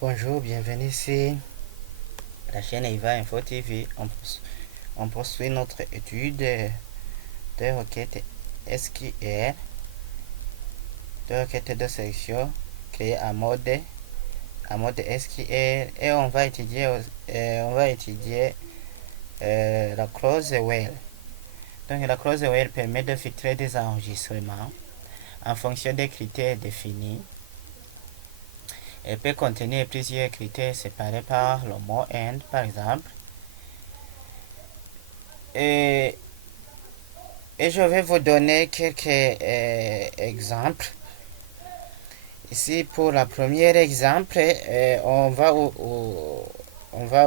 Bonjour, bienvenue sur la chaîne EVA Info TV. On poursuit notre étude de requêtes SQL, de requêtes de sélection créées à mode SQL, et on va étudier la clause while. Donc la clause while permet de filtrer des enregistrements en fonction des critères définis. Elle peut contenir plusieurs critères séparés par le mot and, par exemple. Et je vais vous donner quelques exemples. Ici, pour le premier exemple, on va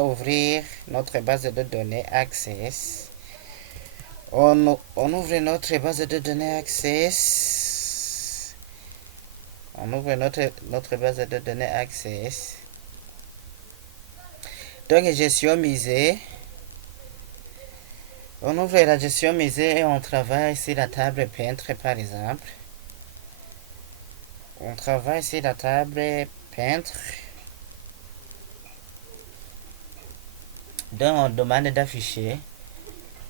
ouvrir notre base de données Access. On ouvre notre base de données Access. On ouvre notre base de données Access. Donc, gestion misée. On ouvre la gestion misée et on travaille sur la table peintre, par exemple. On travaille sur la table peintre. Donc, on demande d'afficher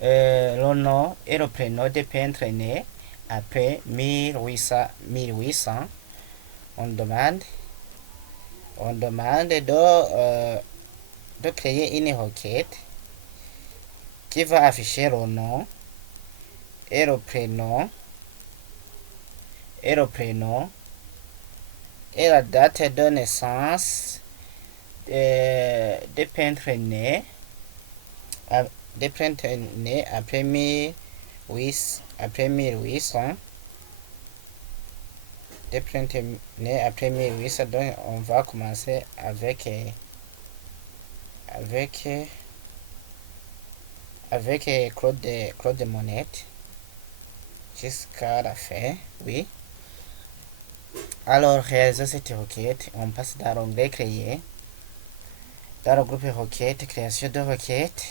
le nom et le prénom des peintres nés après 1800. On demande de créer une requête qui va afficher le nom et le prénom et la date de naissance des peintres nés après 1800. Des peintres nés après 1800. Donc on va commencer avec Claude Monette jusqu'à la fin. Oui. Alors, réaliser cette requête, on passe dans l'onglet créer. Dans le groupe requête, création de requête.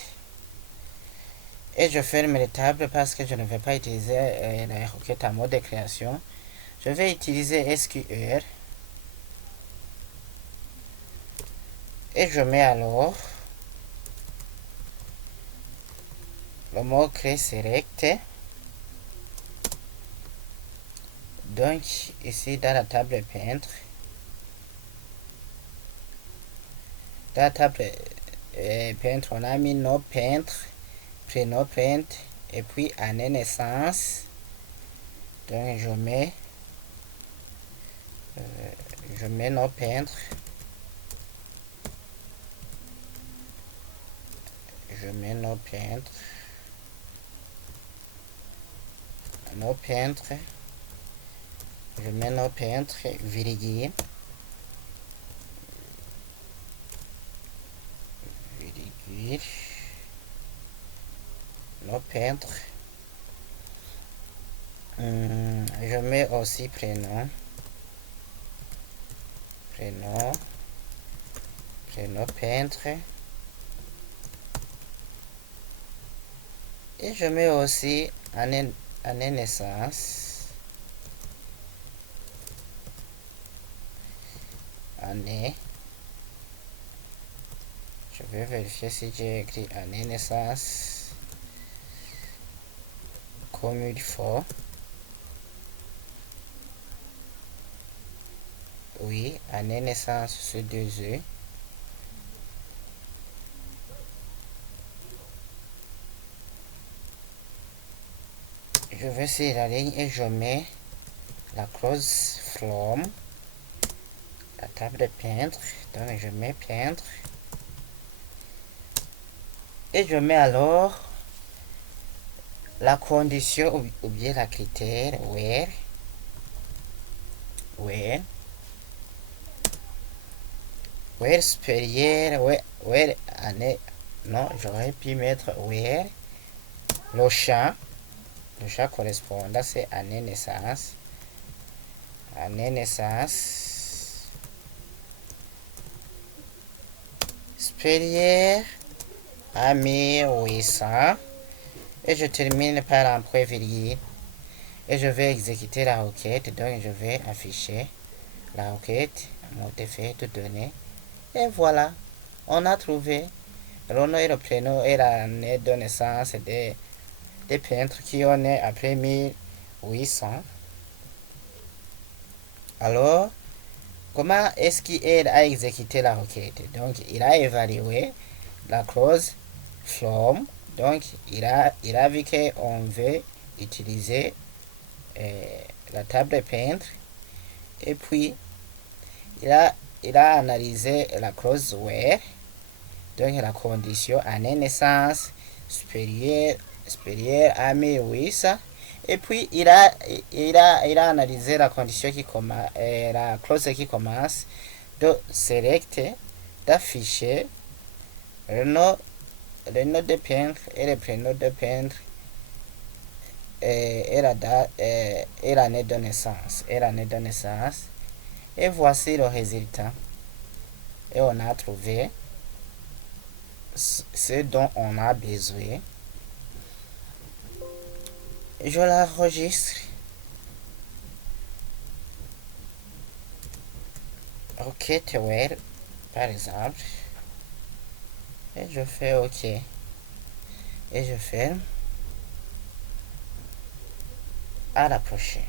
Et je ferme les tables parce que je ne vais pas utiliser la requête en mode de création. Je vais utiliser SQL. Et je mets alors le mot-clé select. Donc, ici dans la table peintre, on a mis nom peintre, prénom peintre, et puis année naissance. Donc, je mets nom peintre. Je mets nom peintre. Je mets nom peintre, virgule. Nom peintre. Je mets aussi prénom peintre. Et je mets aussi année naissance. Année. Je vais vérifier si j'ai écrit année naissance comme il faut. Oui, année naissance sur 2 E. Je vais sur la ligne et je mets la clause from, la table peintre. Donc je mets peintre. Et je mets alors la condition ou bien la critère where supérieur, where année. Non, j'aurais pu mettre where le champ correspondant, c'est année naissance. Supérieur à 1800. Et je termine par un point virgule. Et je vais exécuter la requête. Donc je vais afficher la requête en mode fait de données. Et voilà, on a trouvé le nom et le prénom et l'année de naissance des peintres qui ont né après 1800. Alors, comment est-ce qu'il a exécuté la requête? Donc, il a évalué la clause from. Donc, il a vu qu'on veut utiliser la table de peintre. Et puis, il a analysé la clause where. Donc, la condition année naissance supérieure à 1800. Et puis, il a analysé la condition qui commence, la clause qui commence de select, d'afficher le nom de peintre et le prénom de peintre et la date et l'année de naissance. Et voici le résultat. Et on a trouvé ce dont on a besoin. Je l'enregistre. Ok, Tewel, par exemple. Et je fais OK. Et je ferme. À la prochaine.